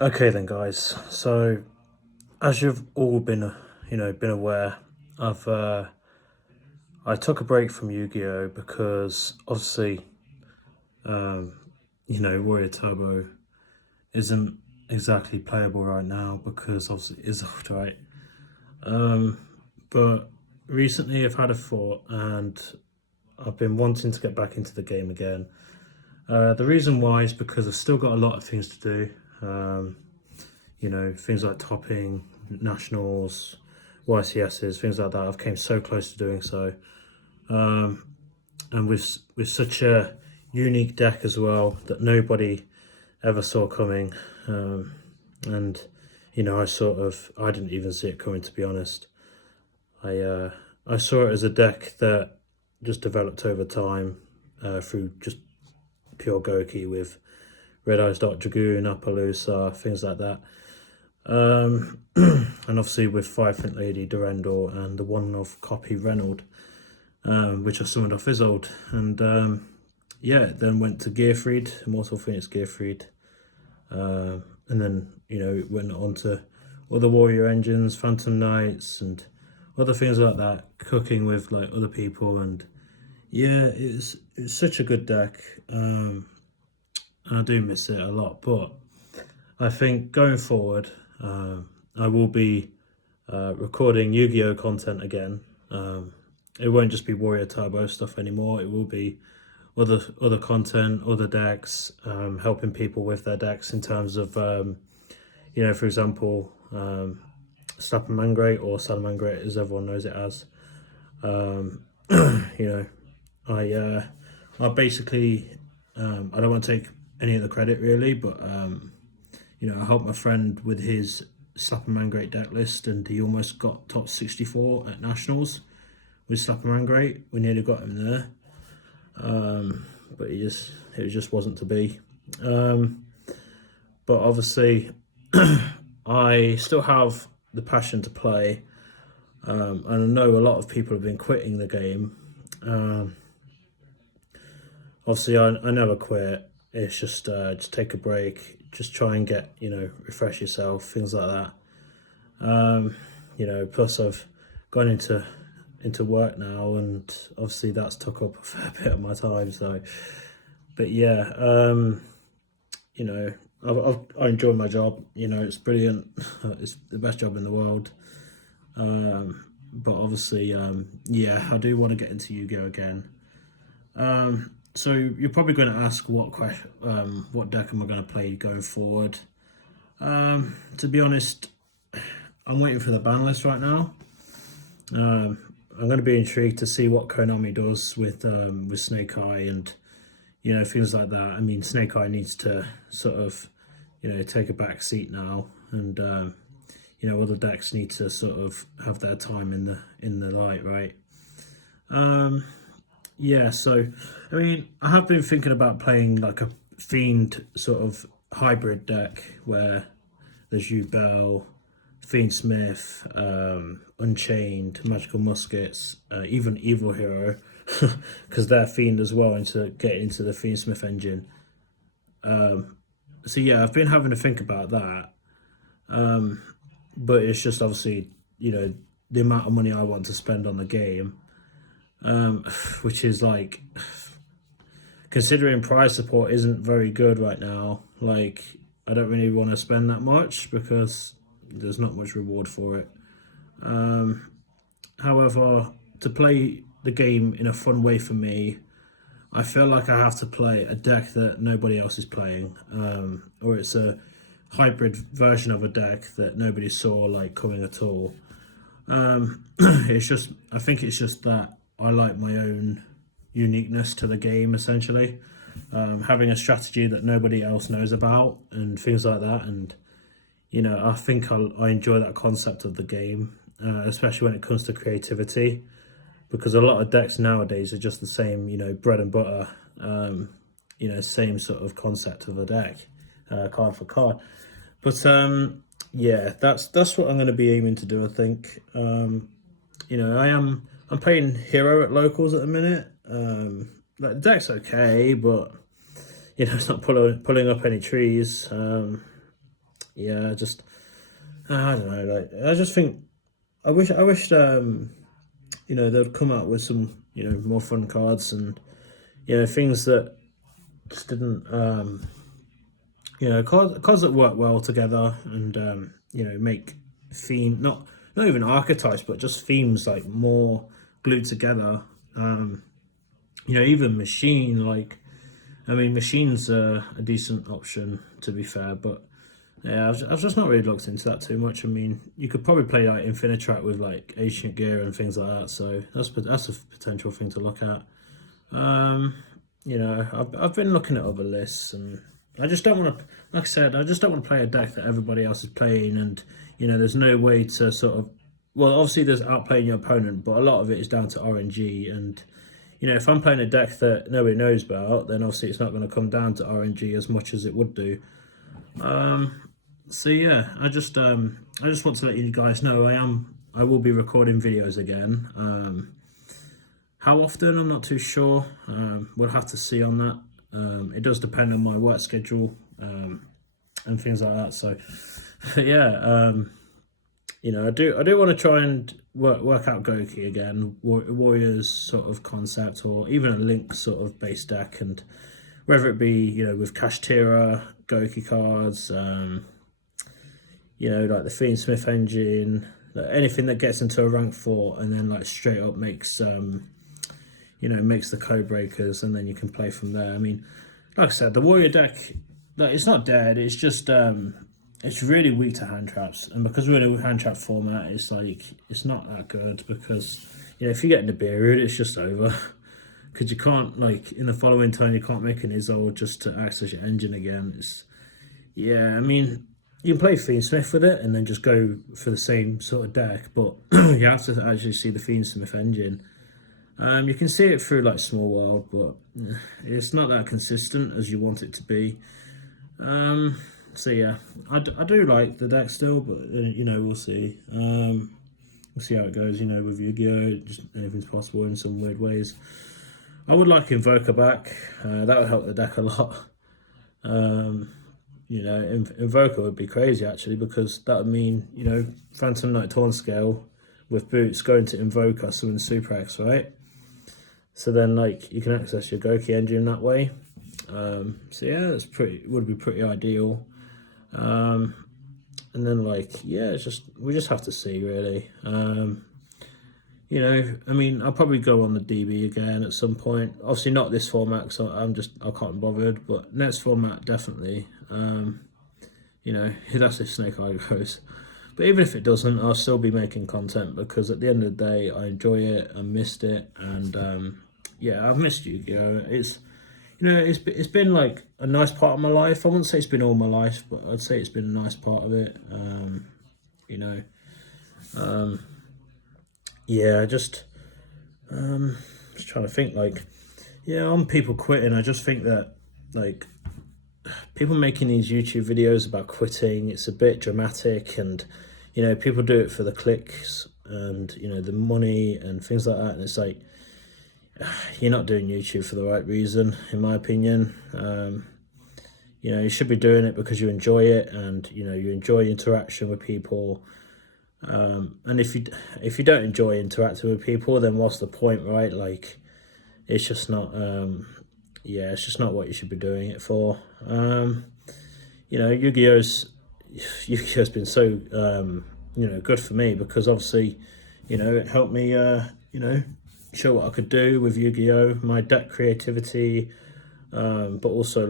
Okay then, guys. So, as you've all been aware, I've I took a break from Yu-Gi-Oh because obviously, um, Warrior Turbo isn't exactly playable right now because obviously it's old, right? Um, but recently I've had a thought and I've been wanting to get back into the game again. The reason why is because I've still got a lot of things to do. Things like topping, nationals, YCSs, things like that. I've came so close to doing so, and with such a unique deck as well that nobody ever saw coming, and I didn't even see it coming, to be honest. I uh, I saw it as a deck that just developed over time through just pure Goki with Red Eyes Dark Dragoon, Appaloosa, things like that. And obviously with Fireflint Lady, Durandal, and the one-off copy Reynold, which I summoned off Isolde. And then went to Gearfried, Immortal Phoenix Gearfried. And then, it went on to other warrior engines, Phantom Knights, and other things like that, cooking with like other people. And yeah, it's such a good deck. And I do miss it a lot, but I think going forward, I will be recording Yu-Gi-Oh content again. It won't just be Warrior Turbo stuff anymore. It will be other content, other decks, helping people with their decks in terms of for example, Slap and Mangrate or Salamangreat, as everyone knows it as. You know, I basically I don't want to take any of the credit really, but I helped my friend with his Slap and Mangrate deck list, and he almost got top 64 at nationals with Slap and Mangrate. We nearly got him there, but it just wasn't to be. But obviously, I still have the passion to play, and I know a lot of people have been quitting the game. Obviously, I never quit. It's just take a break, just try and get refresh yourself, things like that. Plus I've gone into work now, and obviously that's took up a fair bit of my time. So, but yeah, I enjoy my job. It's brilliant. It's the best job in the world. But obviously, yeah, I do want to get into Yu-Gi-Oh again. So you're probably going to ask what deck am I going to play going forward? To be honest, I'm waiting for the ban list right now. I'm going to be intrigued to see what Konami does with Snake Eye and things like that. I mean, Snake Eye needs to sort of take a back seat now, and other decks need to sort of have their time in the light, right? Yeah, so I mean, I have been thinking about playing like a Fiend sort of hybrid deck where there's Bell, Fiend Smith, Unchained, Magical Muskets, even Evil Hero, because they're Fiend as well, into get into the Fiend Smith engine. So yeah, I've been having to think about that, but it's just obviously the amount of money I want to spend on the game, which is like, considering prize support isn't very good right now. Like, I don't really want to spend that much because there's not much reward for it. However, to play the game in a fun way for me, I feel like I have to play a deck that nobody else is playing, or it's a hybrid version of a deck that nobody saw like coming at all. I think it's just that I like my own uniqueness to the game, essentially. Having a strategy that nobody else knows about and things like that. And I think I enjoy that concept of the game, especially when it comes to creativity, because a lot of decks nowadays are just the same, bread and butter, same sort of concept of a deck, card for card. But yeah, that's what I'm going to be aiming to do, I think. I'm playing hero at locals at the minute. Like, the deck's okay, but it's not pulling up any trees. yeah, just I don't know. Like I just think I wished they'd come out with some more fun cards and things that just didn't cards that work well together and make theme not even archetypes but just themes like more glued together. Even machine, like I mean machine's a decent option to be fair, but yeah, I've just not really looked into that too much. I mean, you could probably play like Infinitrack with like ancient gear and things like that, so that's a potential thing to look at. Um, I've been looking at other lists, and I just don't want to. Like I said, I just don't want to play a deck that everybody else is playing, and there's no way to sort of. Well, obviously there's outplaying your opponent, but a lot of it is down to RNG. And if I'm playing a deck that nobody knows about, then obviously it's not going to come down to RNG as much as it would do. So yeah, I just want to let you guys know I will be recording videos again. How often, I'm not too sure. We'll have to see on that. It does depend on my work schedule and things like that. So, yeah, I do want to try and work out Goki again, Warriors sort of concept, or even a Link sort of base deck, and whether it be with Kashtira, Goki cards, like the Fiend Smith engine, like anything that gets into a rank 4 and then like straight up makes makes the code breakers, and then you can play from there. I mean, like I said, the warrior deck, like it's not dead. It's just it's really weak to hand traps, and because we're in a hand trap format, it's like it's not that good because if you get Nibiru, it's just over. Because you can't, like in the following turn, you can't make an Izzle just to access your engine again. I mean, you can play Fiend Smith with it and then just go for the same sort of deck, but you have to actually see the Fiend Smith engine. You can see it through like Small World, but it's not that consistent as you want it to be. So yeah, I do like the deck still, but we'll see. We'll see how it goes. With Yu-Gi-Oh, just anything's possible in some weird ways. I would like Invoker back. That would help the deck a lot. Invoker would be crazy actually, because that would mean Phantom Knight Torn Scale with boots going to Invoker, summon Super X, right? So then like you can access your Goki engine that way. So yeah, would be pretty ideal. And then we just have to see really. I mean, I'll probably go on the DB again at some point. Obviously not this format, so I can't be bothered. But next format definitely. That's if Snake Eye goes. But even if it doesn't, I'll still be making content because at the end of the day, I enjoy it. I missed it, and I've missed Yu-Gi-Oh. It's been like a nice part of my life. I wouldn't say it's been all my life, but I'd say it's been a nice part of it. Just trying to think on people quitting. I just think that like people making these YouTube videos about quitting, it's a bit dramatic, and people do it for the clicks and the money and things like that, and it's like you're not doing YouTube for the right reason, in my opinion. You should be doing it because you enjoy it, and you enjoy interaction with people. And if you don't enjoy interacting with people, then what's the point, right? Like, it's just not it's just not what you should be doing it for. Yu-Gi-Oh's been so good for me because obviously it helped me show what I could do with Yu-Gi-Oh, my deck creativity, but also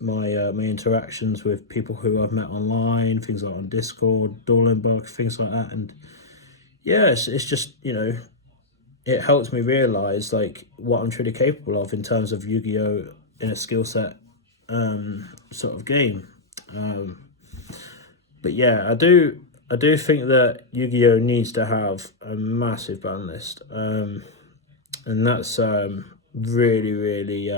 my interactions with people who I've met online, things like on Discord, Dueling Bug, things like that. And it's just it helps me realize like what I'm truly capable of in terms of Yu-Gi-Oh in a skill set sort of game. But I do think that Yu-Gi-Oh needs to have a massive ban list, and that's really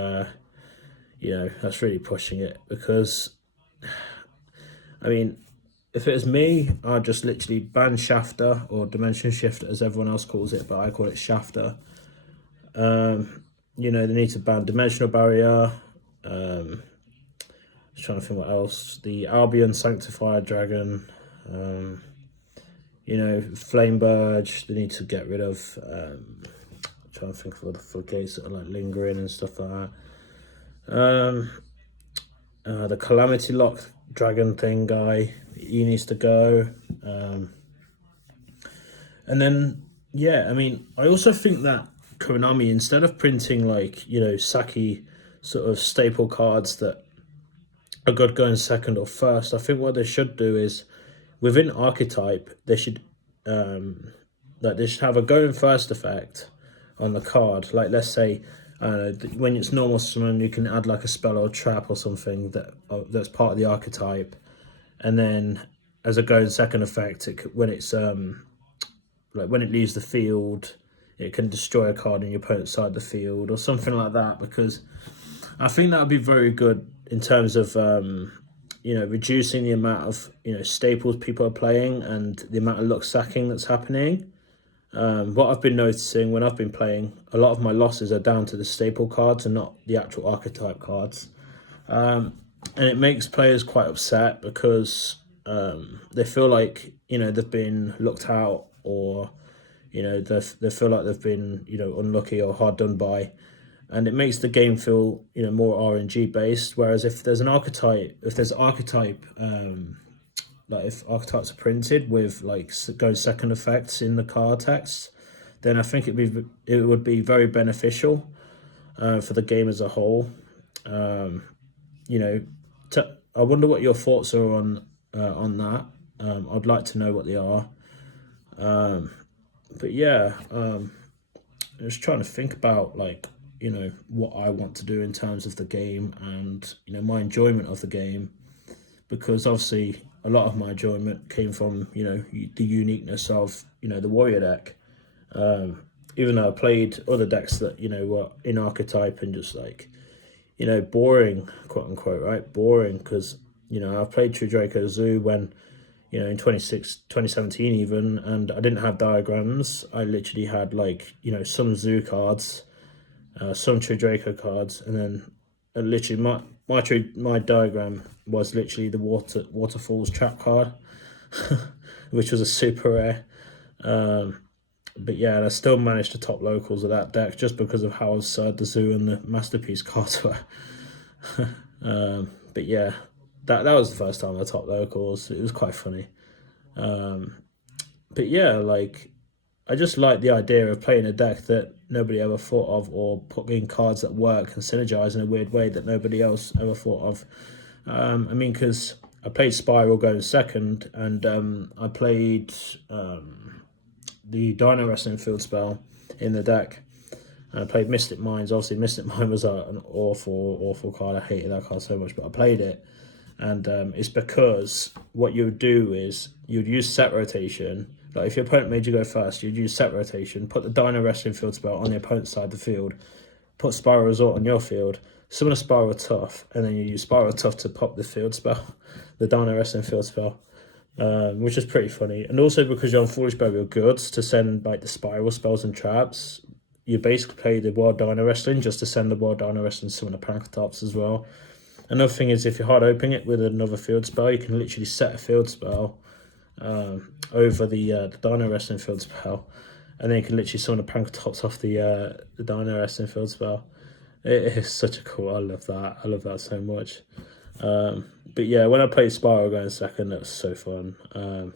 that's really pushing it, because I mean, if it was me, I'd just literally ban Shafter, or Dimension Shifter as everyone else calls it, but I call it Shafter. They need to ban Dimensional Barrier, Just trying to think what else. The Albion Sanctifier Dragon. You know, Flame Burge. They need to get rid of. Trying to think of other floodgates that are like lingering and stuff like that. The Calamity Lock Dragon thing guy. He needs to go. And then, yeah, I mean, I also think that Konami, instead of printing like, you know, Saki sort of staple cards that are good going second or first, I think what they should do is within archetype, they should have a going first effect on the card. Like, let's say when it's normal summon, you can add like a spell or a trap or something that's part of the archetype, and then as a going second effect, when it's like when it leaves the field, it can destroy a card on your opponent's side of the field or something like that. Because I think that would be very good in terms of you know, reducing the amount of, you know, staples people are playing and the amount of luck sacking that's happening. What I've been noticing when I've been playing, a lot of my losses are down to the staple cards and not the actual archetype cards. And it makes players quite upset because they feel like, you know, they've been looked out, or, you know, they feel like they've been, you know, unlucky or hard done by. And it makes the game feel, you know, more RNG based. Whereas if there's archetype, like if archetypes are printed with like go second effects in the card text, then I think it would be very beneficial for the game as a whole. You know, I wonder what your thoughts are on that. I'd like to know what they are. But yeah, I'm just trying to think about, like, you know, what I want to do in terms of the game and, you know, my enjoyment of the game, because obviously a lot of my enjoyment came from, you know, the uniqueness of, you know, the warrior deck. Even though I played other decks that, you know, were in archetype and just like, you know, boring, quote unquote, right? Boring, because, you know, I've played True Draco Zoo when, you know, in 2017 even, and I didn't have diagrams. I literally had like, you know, some Zoo cards, some True Draco cards, and then literally my diagram was literally the Waterfalls trap card, which was a super rare. But yeah, and I still managed to top locals of that deck just because of how absurd the Zoo and the Masterpiece cards were. But yeah, that was the first time I topped locals. It was quite funny. But yeah, like, I just like the idea of playing a deck that nobody ever thought of, or putting cards that work and synergize in a weird way that nobody else ever thought of. I mean, because I played Spiral going second, and I played the Dino Wrestling Field spell in the deck. And I played Mystic Minds. Obviously, Mystic Mind was an awful card. I hated that card so much, but I played it. And it's because what you would do is you'd use set rotation. Like, if your opponent made you go first, you'd use set rotation, put the Dino Wrestling Field spell on the opponent's side of the field, put Spiral Resort on your field, summon a Spiral Tough, and then you use Spiral Tough to pop the field spell, the Dino Wrestling Field spell. Which is pretty funny. And also because you're on Foolish Burial Goods to send like the Spiral spells and traps, you basically play the Wild Dino Wrestling just to send the Wild Dino Wrestling to summon the Pankatops as well. Another thing is, if you're hard opening it with another field spell, you can literally set a field spell over the Dino Wrestling field spell, and then you can literally summon the Pankatops off the Dino Wrestling field spell. It is such a cool. I love that. I love that so much. But yeah, when I played Spiral going second, that was so fun. And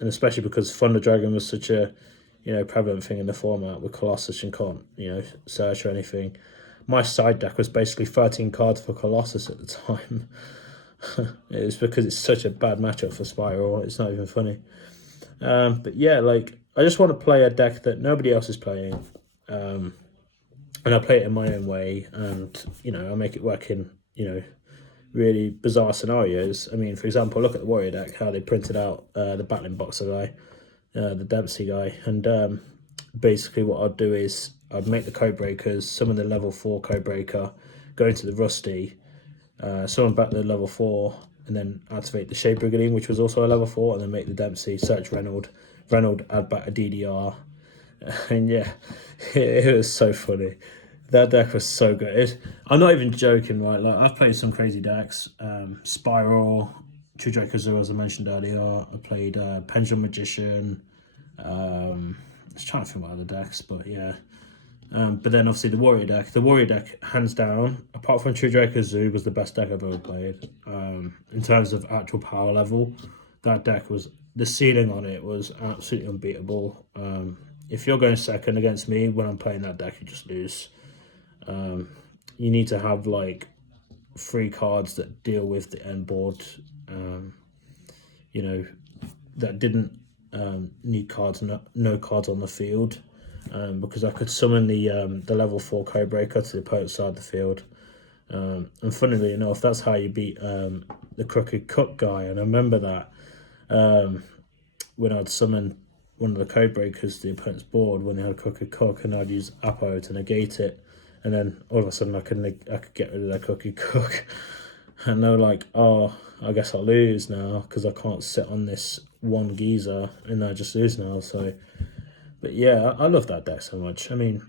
especially because Thunder Dragon was such a, you know, prevalent thing in the format with Colossus and can't, you know, search or anything. My side deck was basically 13 cards for Colossus at the time. It was because it's such a bad matchup for Spiral. It's not even funny. But yeah, like, I just want to play a deck that nobody else is playing. And I play it in my own way. And, you know, I make it work in, you know, really bizarre scenarios. I mean, for example, look at the Warrior deck, how they printed out the Battling Boxer guy, the Dempsey guy. And basically what I'd do is I'd make the Code Breakers, summon the level 4 Code Breaker, go into the Rusty, summon back the level 4, and then activate the Shade Brigandine, which was also a level 4, and then make the Dempsey, search Reynolds, add back a DDR. And yeah, it was so funny. That deck was so good. I'm not even joking, right? Like I've played some crazy decks. Spiral, True Dracozu, as I mentioned earlier. I played Pendulum Magician. I was trying to think about other decks, but yeah. But then obviously the Warrior deck. The Warrior deck, hands down, apart from True Dracozu, was the best deck I've ever played. In terms of actual power level, that deck was, the ceiling on it was absolutely unbeatable. If you're going second against me when I'm playing that deck, you just lose. You need to have like 3 cards that deal with the end board. You know, that didn't need cards, no cards on the field, because I could summon the level 4 Codebreaker to the opponent's side of the field. And funnily enough, that's how you beat the Crooked Cook guy. And I remember that when I'd summon one of the Codebreakers to the opponent's board when they had Crooked Cook, and I'd use Apo to negate it, and then all of a sudden I could get rid of their Crooked Cook. And they're like, oh, I guess I'll lose now because I can't sit on this one geezer, and I just lose now. So, but yeah, I love that deck so much. I mean,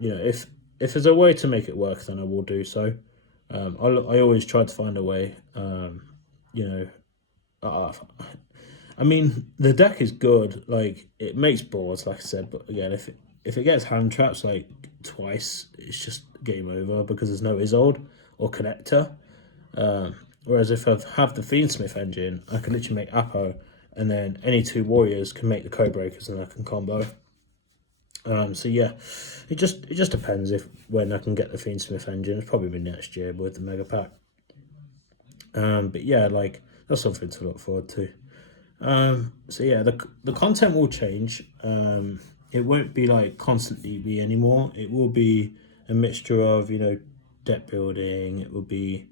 if there's a way to make it work, then I will do so. I always try to find a way. You know, I mean, the deck is good. Like it makes boards, like I said. But again, if it gets hand traps like twice, it's just game over because there's no Isolde or connector. Whereas if I have the Fiendsmith engine, I can literally make Apo, and then any 2 warriors can make the Codebreakers, and I can combo. So yeah, it just depends if when I can get the Fiendsmith engine. It's probably be next year with the Mega Pack. But yeah, like that's something to look forward to. So yeah, the content will change. It won't be like constantly be anymore. It will be a mixture of deck building. It will be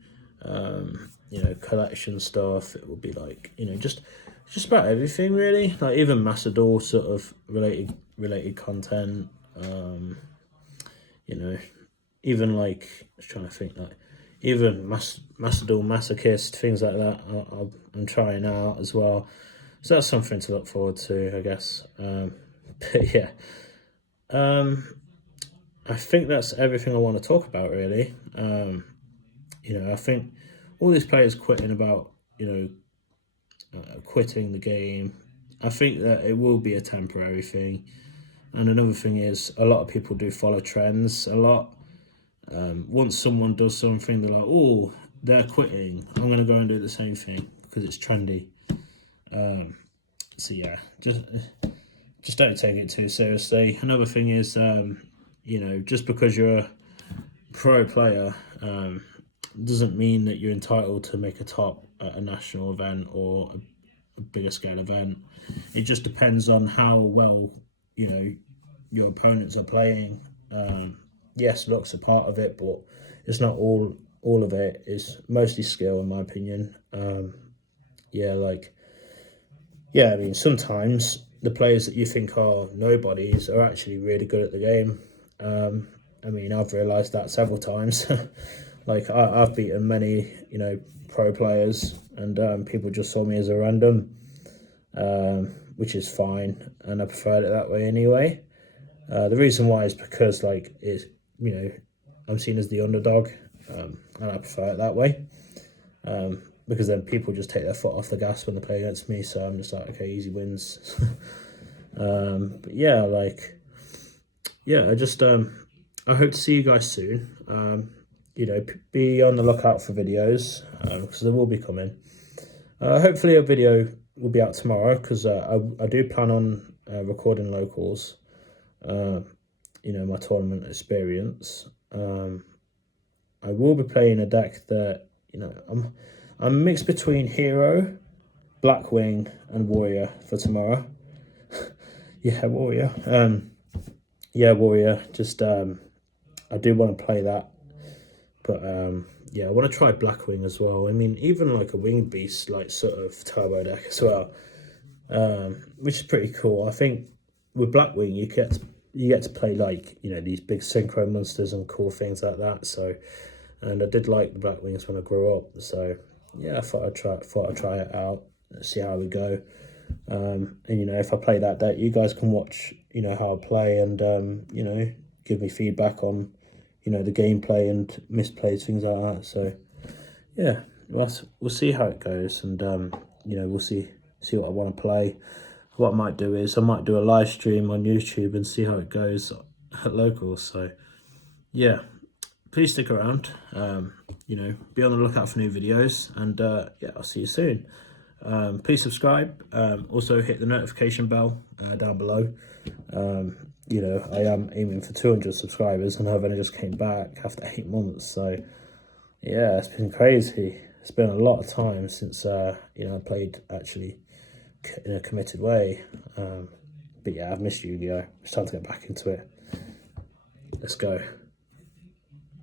collection stuff. It will be like just about everything really. Like even Macedor sort of related content. Even like I was trying to think like even Macedor Masochist, things like that. I'm trying out as well. So that's something to look forward to, I guess. But yeah, I think that's everything I want to talk about, really. I think all these players quitting about, quitting the game, I think that it will be a temporary thing. And another thing is, a lot of people do follow trends a lot. Once someone does something, they're like, oh, they're quitting. I'm going to go and do the same thing because it's trendy. So yeah, just don't take it too seriously. Another thing is, just because you're a pro player doesn't mean that you're entitled to make a top at a national event or a bigger scale event. It just depends on how well, your opponents are playing. Yes, luck's a part of it, but it's not all of it. It's mostly skill, in my opinion. I mean, sometimes the players that you think are nobodies are actually really good at the game. I mean, I've realised that several times. Like, I've beaten many, pro players, and people just saw me as a random, which is fine, and I preferred it that way anyway. The reason why is because, like, I'm seen as the underdog, and I prefer it that way. Because then people just take their foot off the gas when they play against me. So I'm just like, okay, easy wins. But yeah, I hope to see you guys soon. Be on the lookout for videos because they will be coming. Hopefully a video will be out tomorrow because I do plan on recording locals. My tournament experience. I will be playing a deck that I'm mixed between Hero, Blackwing, and Warrior for tomorrow. Yeah, Warrior. Warrior. Just I do want to play that, but I want to try Blackwing as well. I mean, even like a Winged Beast, like sort of turbo deck as well, which is pretty cool. I think with Blackwing you get to play like these big synchro monsters and cool things like that. So, and I did like the Blackwings when I grew up. So yeah, I thought I'd try it out, see how we go. And if I play that deck, you guys can watch how I play and give me feedback on you know, the gameplay and misplays, things like that. So yeah, we'll see how it goes, and you know, we'll see what I want to play. What I might do is I might do a live stream on YouTube and see how it goes at locals. So yeah, please stick around. You know, be on the lookout for new videos, and yeah, I'll see you soon. Please subscribe. Also hit the notification bell down below. You know, I am aiming for 200 subscribers, and I've only just came back after 8 months. So yeah, it's been crazy. It's been a lot of time since you know, I played actually in a committed way. But yeah, I've missed Yu-Gi-Oh! It's time to get back into it. Let's go.